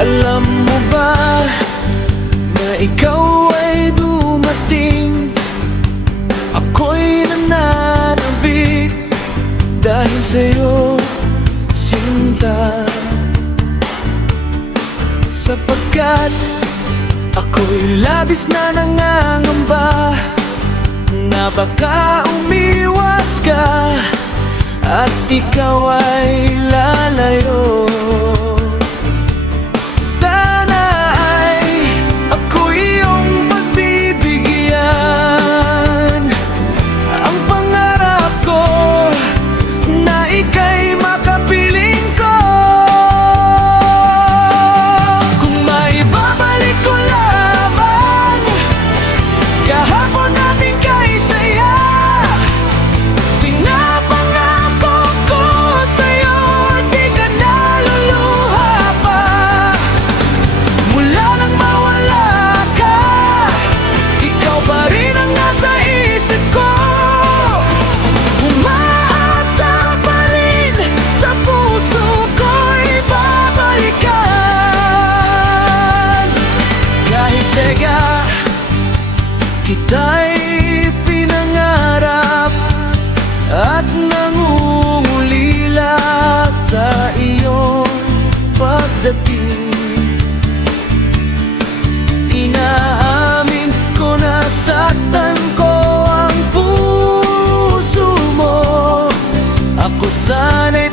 Alam mo ba na ikaw ay dumating? Ako'y nananabik dahil sa'yo, sinta. Sapagkat ako'y labis na nangangamba na baka umiwas ka at ikaw ay lalayo. Sana ay ako'y iyong pagbibigyan. Ang pangarap ko na ika'y makapiling ko. Kung maibabalik ko lamang kahapon namin kay saya, pinapangako ko sa'yo di ka naluluha pa. Mula nang mawala ka, ikaw pa rin ang nasa isip ko. Umaasa pa rin sa puso ko'y babalikan. Kahit teka, kita'y pinangarap at nangungulila sa iyong pagdating. Inaamin ko na saktan ko ang puso mo. Ako sana'y